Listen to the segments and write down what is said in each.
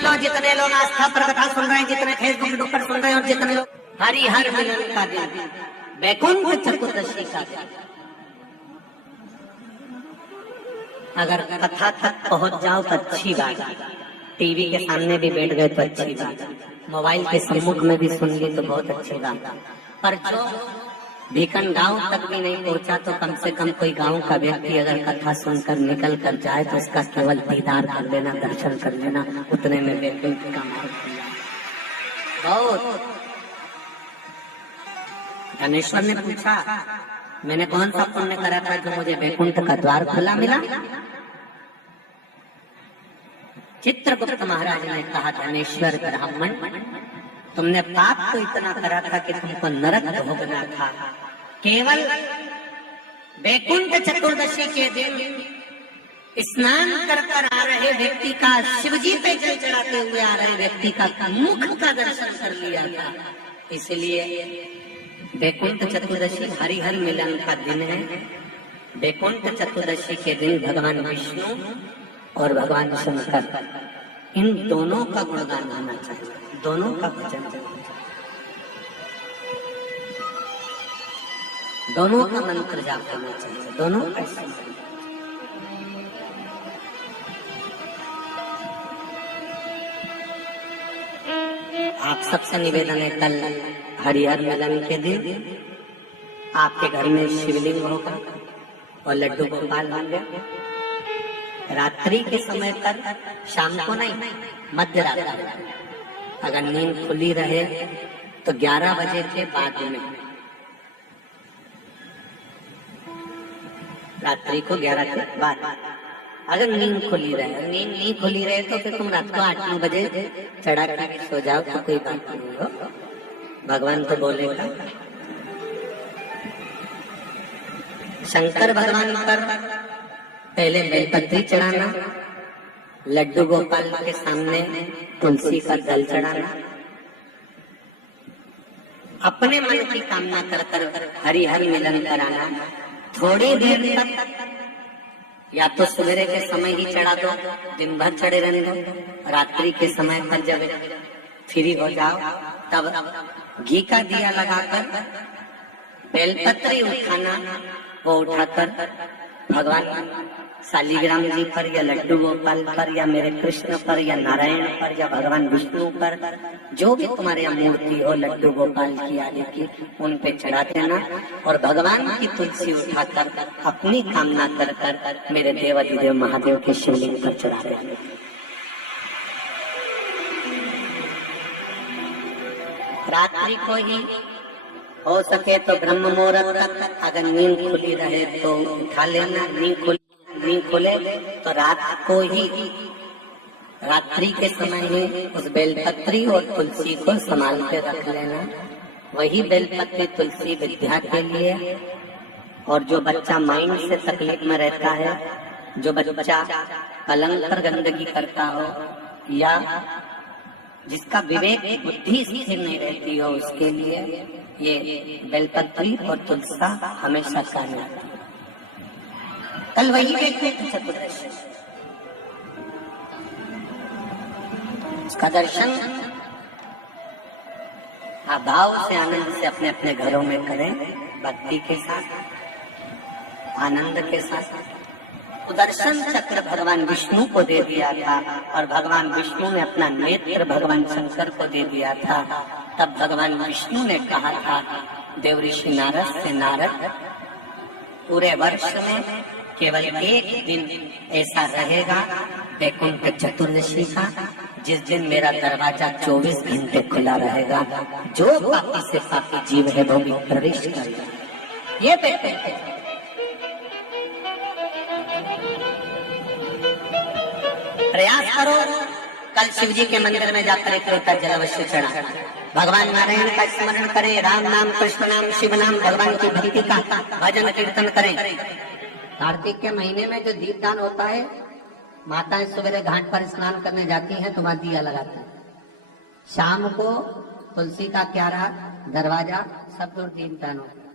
लो, जितने लोग आस्था पर कथा सुन रहे हैं, जितने फेसबुक पर सुन रहे हैं, और जितने लोग हरिहर मिलन का दिन, वैकुंठ चतुर्दशी का दिन, अगर कथा तक पहुंच जाओ तो अच्छी बात, टीवी के सामने भी बैठ गए तो अच्छी बात, मोबाइल के सम्मुख में भी सुन ली तो बहुत अच्छी बात, पर जो भीकन गांव तक भी नहीं पहुंचा तो कम से कम कोई गांव का व्यक्ति अगर कथा सुनकर निकल कर जाए तो उसका केवल दीदार कर लेना, दर्शन कर लेना, उतने में वैकुंठ का मार्ग बहुत। धनेश्वर ने पूछा, मैंने कौन सा पुण्य करा था जो मुझे वैकुंठ का द्वार खुला मिला? चित्रगुप्त महाराज ने कहा, धनेश्वर ब्राह्मण, तुमने पाप तो इतना करा था कि तुमको नरक भोगना था। केवल वैकुंठ चतुर्दशी के दिन स्नान कर आ रहे व्यक्ति का, शिवजी पे जल चढ़ाते हुए आ रहे व्यक्ति का मुख का दर्शन कर लिया था। इसलिए वैकुंठ चतुर्दशी हरिहर मिलन का दिन है। वैकुंठ चतुर्दशी के दिन भगवान विष्णु और भगवान शंकर, इन दोनों का गुणगान होना चाहिए, दोनों का भजन, दोनों का मंत्र जाप करना चाहिए, दोनों का। आप सबसे निवेदन है, कल हरिहर मिलन के दिन आपके घर में शिवलिंग होगा और लड्डू गोपाल होंगे। रात्रि के समय पर, शाम को नहीं, मध्य रात्रि, अगर नींद खुली रहे तो 11 बजे के बाद में, रात्रि को 11 के बाद, अगर नींद खुली रहे, नींद नहीं खुली रहे तो फिर तुम रात को 8-9 बजे चढ़ा के सो जाओ तो कोई बात नहीं हो, भगवान तो बोलेगा। शंकर भगवान पर पहले बेलपत्री चढ़ाना, लड्डू गोपाल के सामने तुलसी का दल चढ़ाना, अपने मन की कामना कर कर हरिहर मिलन कराना। थोड़ी देर तक या तो सवेरे के समय ही चढ़ा दो, दिन भर चढ़े रहने दो, रात्रि के समय पर जब फ्री हो जाओ तब घी का दिया लगाकर बेलपत्री उठाना, वो उठाकर भगवान शालिग्राम जी पर या लड्डू गोपाल पर या मेरे कृष्ण पर या नारायण पर या भगवान विष्णु पर, जो भी तुम्हारे यहाँ मूर्ति हो लड्डू गोपाल की आदि की, उन पे चढ़ा देना और भगवान की तुलसी उठाकर अपनी कामना कर कर मेरे देवाधिदेव महादेव के शिवलिंग पर चढ़ा देना। रात्रि को ही हो सके तो ब्रह्म मुहूर्त तक, अगर नींद खुली रहे तो उठा लेना, नींद खुले तो रात को ही, रात्रि के समय ही उस बेलपत्री और तुलसी को संभाल के रख लेना। वही बेलपत्री तुलसी विद्या के लिए, और जो बच्चा माइंड से तकलीफ में रहता है, जो बच्चा पलंग पर गंदगी करता हो या जिसका विवेक बुद्धि स्थिर नहीं रहती हो, उसके लिए ये बेलपत्री और तुलसा हमेशा काम आती है। कल वही वैकुंठ चतुर्दशी, उसका दर्शन आप भाव से, आनंद से अपने अपने घरों में करें, भक्ति के साथ, आनंद के साथ। सुदर्शन चक्र भगवान विष्णु को दे दिया था और भगवान विष्णु ने अपना नेत्र भगवान शंकर को दे दिया था। तब भगवान विष्णु ने कहा था देव ऋषि नारद से, नारद, पूरे वर्ष में केवल एक दिन ऐसा रहेगा वैकुंठ चतुर्दशी का, जिस दिन मेरा दरवाजा 24 घंटे खुला रहेगा, जो पापी से पापी जीव है वो भी प्रवेश करेगा। ये प्रयास करो, कल शिव जी के मंदिर में जाकर एक लोटा जल अवश्य चढ़ा, भगवान नारायण का स्मरण करें, राम नाम, कृष्ण नाम, शिव नाम, भगवान की भक्ति का भजन कीर्तन करें। कार्तिक के महीने में जो दीपदान होता है, माताएं सवेरे घाट पर स्नान करने जाती हैं तो वहां दिया लगाता है, शाम को तुलसी का क्यारा, दरवाजा, सब दूर दीपदान होता है।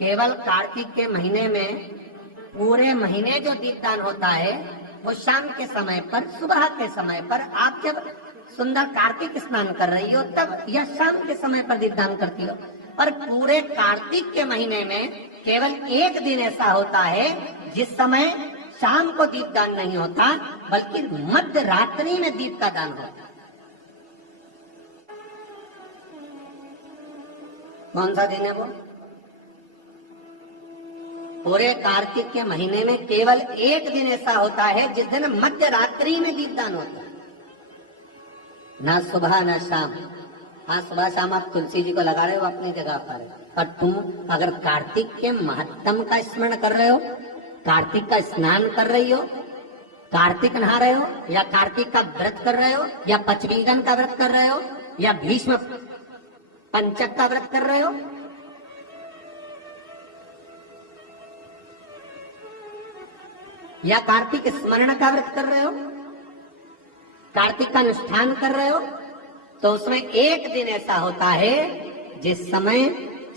केवल कार्तिक के महीने में, पूरे महीने जो दीपदान होता है वो शाम के समय पर, सुबह के समय पर, आप जब सुंदर कार्तिक स्नान कर रही हो तब, या शाम के समय पर दीपदान करती हो। पर पूरे कार्तिक के महीने में केवल एक दिन ऐसा होता है जिस समय शाम को दीपदान नहीं होता, बल्कि मध्य रात्रि में दीप का दान होता है। कौन सा दिन है वो? पूरे कार्तिक के महीने में केवल एक दिन ऐसा होता है जिस दिन मध्य रात्रि में दीपदान होता है, ना सुबह ना शाम। हाँ, सुबह शाम आप तुलसी जी को लगा रहे हो अपनी जगह पर तुम अगर कार्तिक के महत्तम का स्मरण कर रहे हो, कार्तिक का स्नान कर रही हो, कार्तिक नहा रहे हो, या कार्तिक का व्रत कर रहे हो, या पचवीगन का व्रत कर रहे हो, या भीष्म पंचक का व्रत कर रहे हो, या कार्तिक स्मरण का व्रत कर रहे हो, कार्तिक का अनुष्ठान कर रहे हो, तो उसमें एक दिन ऐसा होता है जिस समय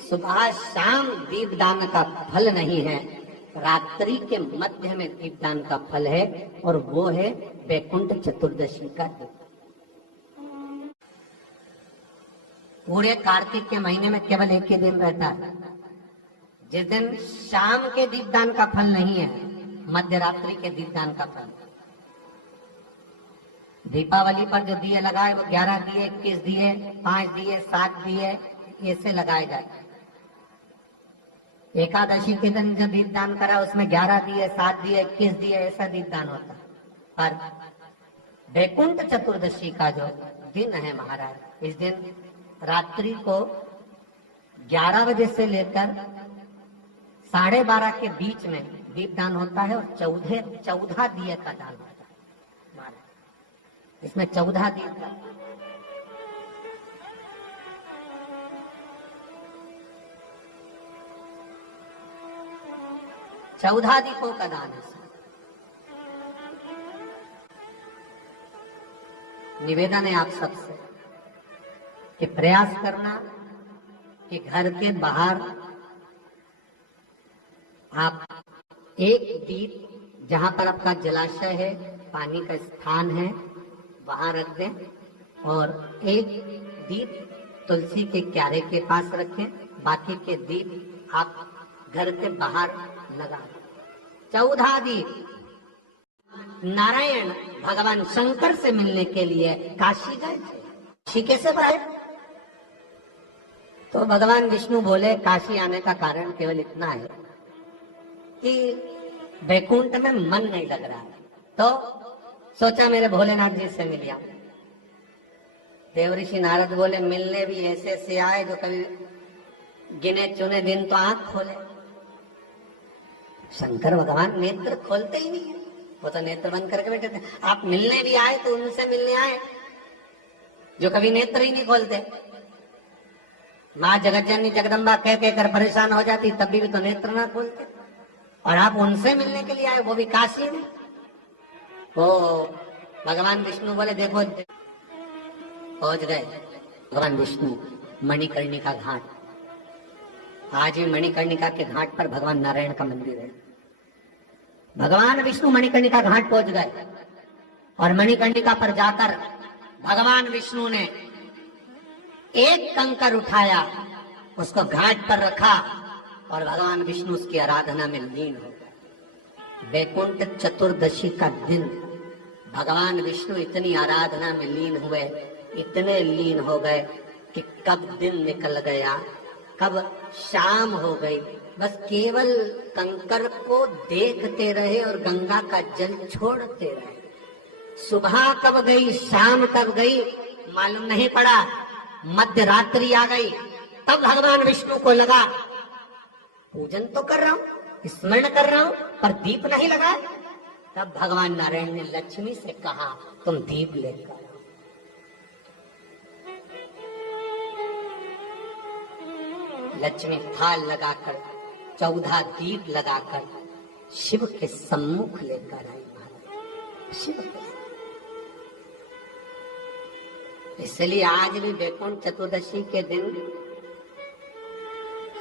सुबह शाम दीपदान का फल नहीं है, रात्रि के मध्य में दीपदान का फल है, और वो है वैकुंठ चतुर्दशी का दिन। पूरे कार्तिक के महीने में केवल एक ही दिन रहता है जिस दिन शाम के दीपदान का फल नहीं है, मध्य रात्रि के दीपदान का फल। दीपावली पर जो दिए लगाए वो 11 दिए, 21 दिए, 5 दिए, 7 दिए, ऐसे लगाए जाए। एकादशी के दिन जो दीपदान करा उसमें 11 दिए, 7 दिए, 21 दिए, ऐसा दीपदान होता। पर वैकुंठ चतुर्दशी का जो दिन है महाराज, इस दिन रात्रि को 11 बजे से लेकर 12:30 के बीच में दीपदान होता है, और 14 दिए का दान होता है महाराज। इसमें 14 दीप का, चौदह दीपों का दान है। निवेदन है आप सबसे कि प्रयास करना कि घर के बाहर आप एक दीप, जहां पर आपका जलाशय है, पानी का स्थान है, वहां रख दें, और एक दीप तुलसी के क्यारे के पास रखें, बाकी के दीप आप घर के बाहर लगा दें। 14 दीप। नारायण भगवान शंकर से मिलने के लिए काशी गए थे। काशी कैसे आए? तो भगवान विष्णु बोले काशी आने का कारण केवल इतना है कि वैकुंठ में मन नहीं लग रहा है, तो सोचा मेरे भोलेनाथ जी से मिलिया। देवऋषि नारद बोले मिलने भी ऐसे ऐसे आए जो कभी गिने चुने दिन तो आंख खोले। शंकर भगवान नेत्र खोलते ही नहीं है, वो तो नेत्र बंद करके बैठे थे। आप मिलने भी आए तो उनसे मिलने आए जो कभी नेत्र ही नहीं खोलते। माँ जगतजननी जगदम्बा कह कर परेशान हो जाती, तब भी तो नेत्र ना खोलते, और आप उनसे मिलने के लिए आए, वो भी काशी में। वो भगवान विष्णु बोले देखो, पहुंच गए भगवान विष्णु मणिकर्णिका घाट। आज भी मणिकर्णिका के घाट पर भगवान नारायण का मंदिर है। भगवान विष्णु मणिकर्णिका घाट पहुंच गए, और मणिकर्णिका पर जाकर भगवान विष्णु ने एक कंकर उठाया, उसको घाट पर रखा, और भगवान विष्णु उसकी आराधना में लीन हो गए। वैकुंठ चतुर्दशी का दिन भगवान विष्णु इतनी आराधना में लीन हुए, इतने लीन हो गए कि कब दिन निकल गया, कब शाम हो गई, बस केवल कंकर को देखते रहे और गंगा का जल छोड़ते रहे। सुबह कब गई, शाम कब गई, मालूम नहीं पड़ा। मध्य रात्रि आ गई, तब भगवान विष्णु को लगा पूजन तो कर रहा हूं, स्मरण कर रहा हूं, पर दीप नहीं लगा। तब भगवान नारायण ने लक्ष्मी से कहा तुम दीप लेकर आओ। लक्ष्मी थाल लगाकर 14 दीप लगाकर शिव के सम्मुख लेकर आई महाराज। शिव के, इसलिए आज भी वैकुंठ चतुर्दशी के दिन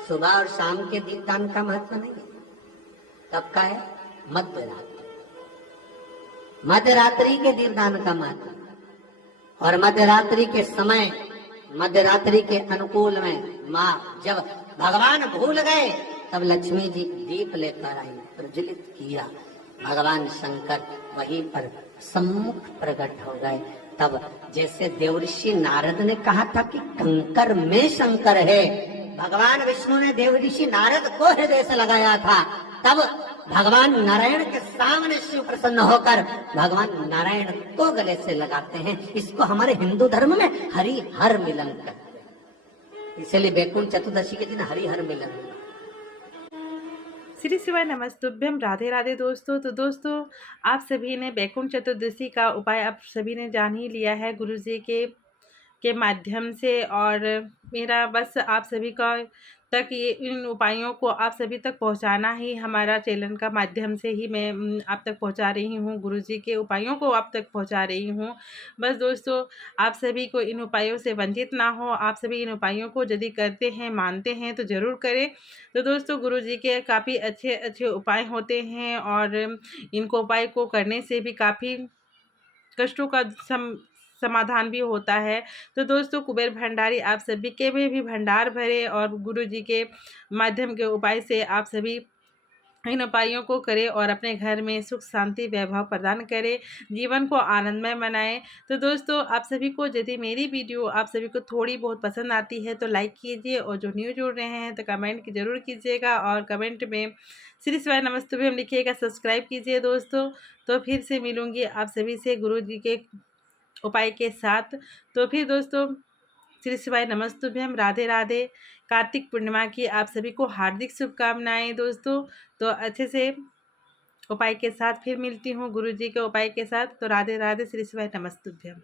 सुबह और शाम के दीपदान का महत्व नहीं है। तब का है? मध्य रात्रि। मध्य रात्रि के दीपदान का महत्व, और मध्य रात्रि के समय, मध्य रात्रि के अनुकूल में माँ जब भगवान भूल गए तब लक्ष्मी जी दीप लेकर आई, प्रज्वलित किया, भगवान शंकर वहीं पर सम्मुख प्रकट हो गए। तब जैसे देवऋषि नारद ने कहा था कि कंकर में शंकर है, भगवान विष्णु ने देवऋषि नारद को हृदय से लगाया था, तब भगवान नारायण के सामने शिव प्रसन्न होकर भगवान नारायण को गले से लगाते हैं। इसको हमारे हिंदू धर्म में हरि हर मिलन कहते हैं, इसलिए वैकुंठ चतुर्दशी के दिन हरि हर मिलन। श्री शिवाय नमस्तुभ्यम, राधे राधे दोस्तों। तो दोस्तों, आप सभी ने वैकुंठ चतुर्दशी का उपाय आप सभी ने जान ही लिया है गुरु जी के माध्यम से, और मेरा बस आप सभी का तक ये इन उपायों को आप सभी तक पहुंचाना ही हमारा चैनल का माध्यम से ही मैं आप तक पहुंचा रही हूं, गुरु जी के उपायों को आप तक पहुंचा रही हूं। बस दोस्तों, आप सभी को इन उपायों से वंचित ना हो, आप सभी इन उपायों को यदि करते हैं, मानते हैं तो ज़रूर करें। तो दोस्तों, गुरु जी के काफ़ी अच्छे अच्छे उपाय होते हैं, और इनको उपाय को करने से भी काफ़ी कष्टों का समाधान भी होता है। तो दोस्तों, कुबेर भंडारी आप सभी के भी भंडार भरे, और गुरु जी के माध्यम के उपाय से आप सभी इन उपायों को करें और अपने घर में सुख शांति वैभव प्रदान करें, जीवन को आनंदमय बनाएं। तो दोस्तों, आप सभी को यदि मेरी वीडियो आप सभी को थोड़ी बहुत पसंद आती है तो लाइक कीजिए, और जो न्यू जुड़ रहे हैं तो कमेंट ज़रूर कीजिएगा, और कमेंट में श्री शिवाय नमस्तुभ्यम लिखिएगा, सब्सक्राइब कीजिए दोस्तों। तो फिर से मिलूंगी आप सभी से गुरु जी के उपाय के साथ। तो फिर दोस्तों, श्री शिवाय नमस्तुभ्यम, राधे राधे। कार्तिक पूर्णिमा की आप सभी को हार्दिक शुभकामनाएं दोस्तों। तो अच्छे से उपाय के साथ फिर मिलती हूँ गुरु जी के उपाय के साथ। तो राधे राधे, श्री शिवाय नमस्तुभ्यम।